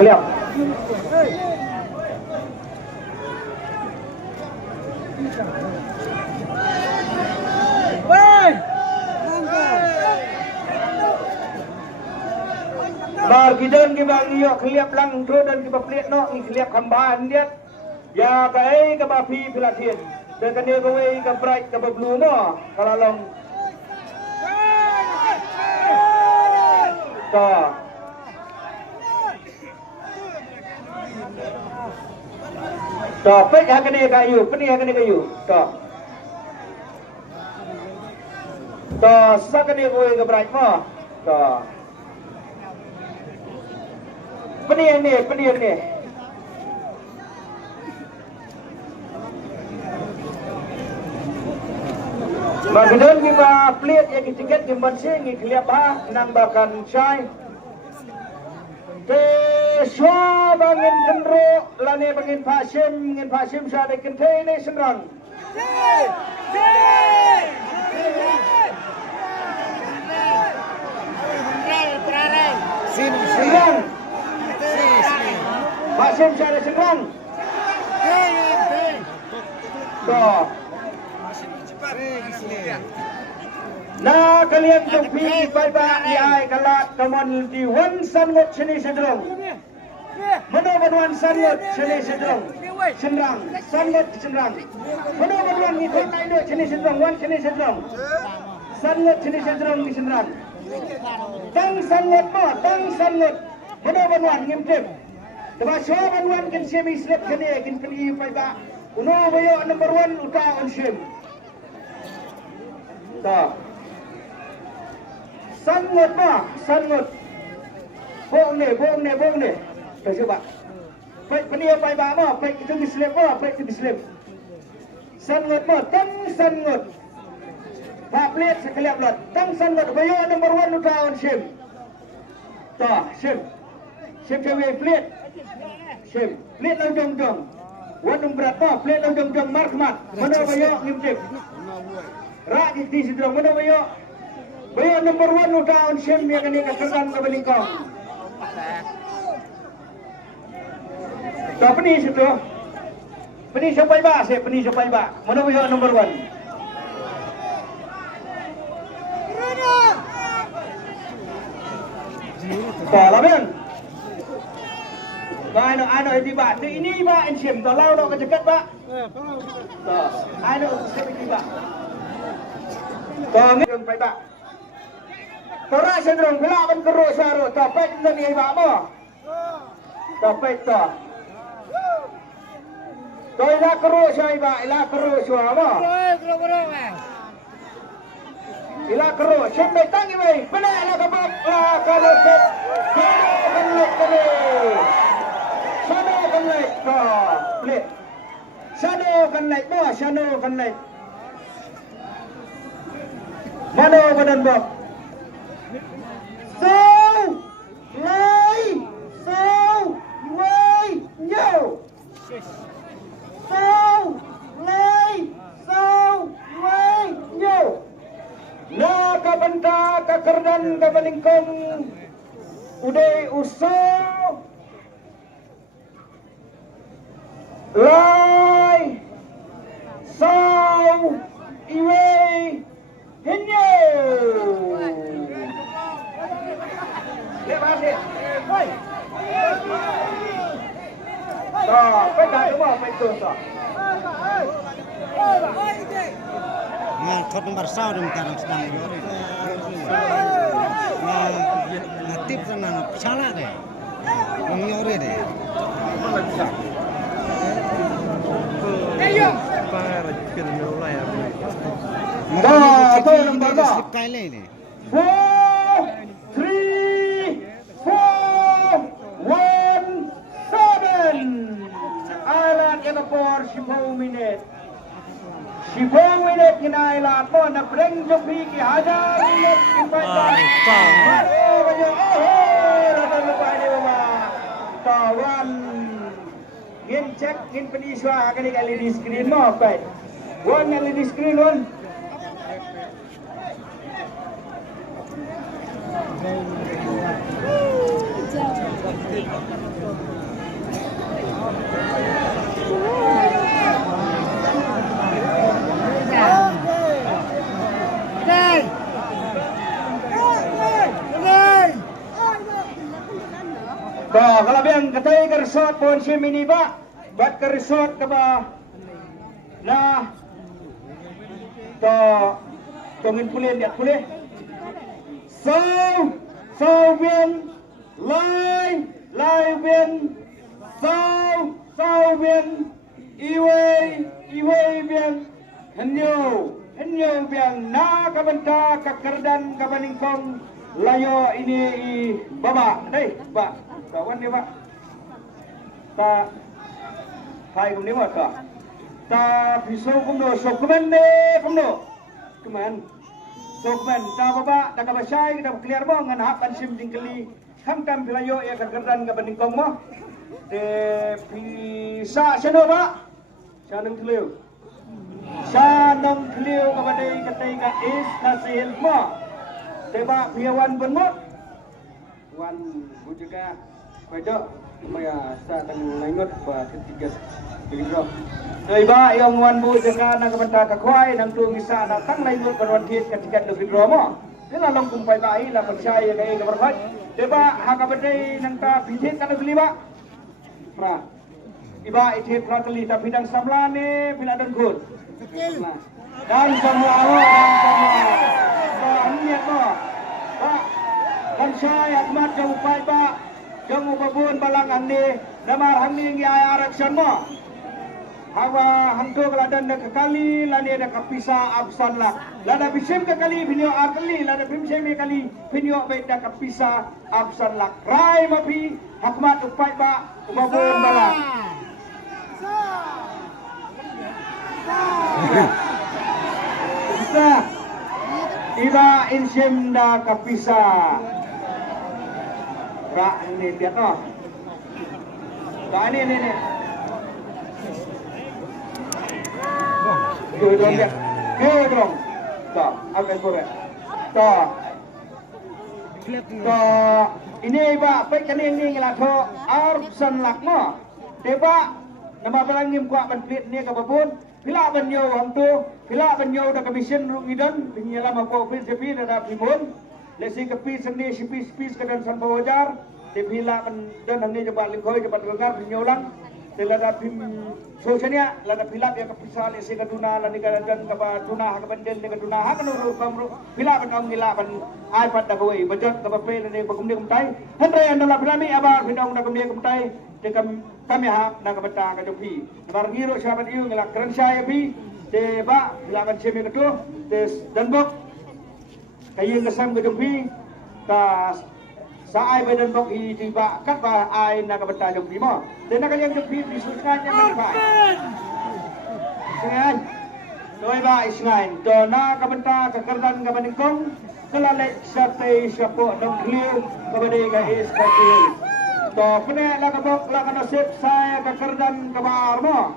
Lihat. Bar gidan gibang iyo keliap lang tu dan gibang pelit no keliap kambahan dia. Ya kai ke bapi pelatihan. Dan kan dia gawe ke bright ke blue no kalau long. Toh. Toh, pek hakane kayu, peni hakane kayu. Toh. Toh, sakane gawe ke bright mo. Toh. Peni ni. Magdon giba plate yang tiket gimban sing ikliap ha nang bakan chai. Te swa bangin kendro lane bangin Pasim sa de kente ne semrang. Semrang. Pasim sa de semrang. Toh. Na kalian jumpi baiba ai kalat kaman di wan sangot sini sedrong. Menoban sangot sini sedrong. Senrang, sangot senrang. Menoban ngikut lain sini sedrong, wan sini sedrong. Sangot sini sedrong di senrang. Tang sangot mo, tang sangot. Menoban wan ngimtip. Taba syaban wan kin semi slip kene kin kali baiba. Uno bayo number 1 uta on shim. Dah. Sangat mah, sangat. Bohong ni. Dah cuba. Baik peniap baik mah, baik itu Muslim mah, baik itu Muslim. Sangat mah, tang sangat. Pak pelit sekaliap lot. Tang sangat. Bayo number 1 uta on shim. Dah, shim. Shim cewek pelit. Shim. Pelit lang jong. Wan berat mah, pelit lang jong mark. Mana bayo ngimtik. Rakyat di situ mana bayo number 1 udah on shim yang ini keserang ke belingkong. Tak penis itu. Penis sampai ba. Mana bayo number 1. Tak laban. Ano ini ba? Ini ba on shim. Talau dok kejekat ba. Tak. Ano ini ba. Kami yang baik. Tora cenderung belawan kerus saru, tapi nanti iba mo. Tapi to. To ila kerus iba, ila kerus mo. Ila kerus, sampai tangi baik. Benar ila kabak, kalau set. Sano kan lek to. Play. Sano kan lek. Mana badan bok? So, way, yo. Na kabanta kakerdan kabalingkong uday uso. Lay, so, iway. Hinyo. Lepas ni. Pegang semua betul tak? Thot nomor 1 dan kadang sedang nyori. Tip sana salah deh. Nyori deh. Ayo. Dah, tu nombor dah. 4, 3, 4, 1, 7. Island in the 10 minit. 10 minit kinailan mo na bring jopi ki hajar minit kimpasan. Tawan. Gin check gin peniswa akan LED screen mo apa? One LED screen one. Kalau biang katay ke resort pun si mini ba, bat ke resort ke ba, nah, tongin pulih dia pulih. So biang, lai biang, so biang, iwe biang, henyo biang, na kabenta kakerdan kabaningkong layo ini baba, deh, ba. Kawan dia pak, ta hai kum ni mat ka, ta pisau kum do, sok kuman deh kum do, kuman, sok kuman, ta bapa, ta kabasai kita clear mo, ngan hapan sim jingkeli, ham pilayo ya kerdan ka bandingkong mo, de pisa seno pak, sanang teliu ka badai katai ka is kasih mo, de pak piawan benmot, wan bujuka. Pwede, maya sa tang langot pa ketigas begitu. Iba yang wan bu jaka na kabanta ka kwai nang tu misa na tang langot kan kit ketigas begitu mo. Ila long kumpai bai la percaya kai ka berfat. Deba ha ka badai nang ta bidit kana beliba. Pra. Iba ite prateli ta bidang samlane bila dan good. Dan semua niat mo. Pak dan saya amat jauh pai pak. Jom ubabun balang andi damar hangni ngi arak mo. Hawa hangto kaladan na kakali lani ada kapisa absan lah. Lada bisim kakali pinyo artali lada bimsim kali pinyo baik da kapisa absan lah. Rai mapi hakmat upai ba ubabun balang. Bisa iba insim da kapisa. Rak ini lihat no. Rak ini. Kedong dia. Kedong. Tak, akan korek. Tak. Tak. Ini ba, baik kan ini ngelatho arsan lakmo. Deba nama balangim kuat benplit ni kababun. Pila banyo hantu, pila banyo da commission rugidan, pinyala mapo prinsipi da pimun. Lesi kepi seni sipis kedan san bawajar dipila dan hangni jebat lingkoi jebat gengar pinyolang telada pim sosialnya lada pila dia kepisah lesi keduna lani kadan kaba duna hak bendel ni keduna hak nuru kamru pila benong gila ban iPad da koi bejot kaba pe ni bagumdi kumtai hendrai andala pilami abar pinong da kumdi kumtai dekam kami hak na kabata ka jopi bar ngiro sahabat yu ngila keren saya pi de ba bilangan semi ketu des danbok kayu ngesam ke jumpi ka saai badan bok i tiba kat ba ai na ka bata jumpi mo dan nak yang jumpi disuskan yang menifai sengan doi ba isngain do na ka bata ka kerdan ka baningkong kelalek sape sapo dong kliu ka badai ka is ka to pene la ka bok la ka nasib saya ka kerdan ka bar mo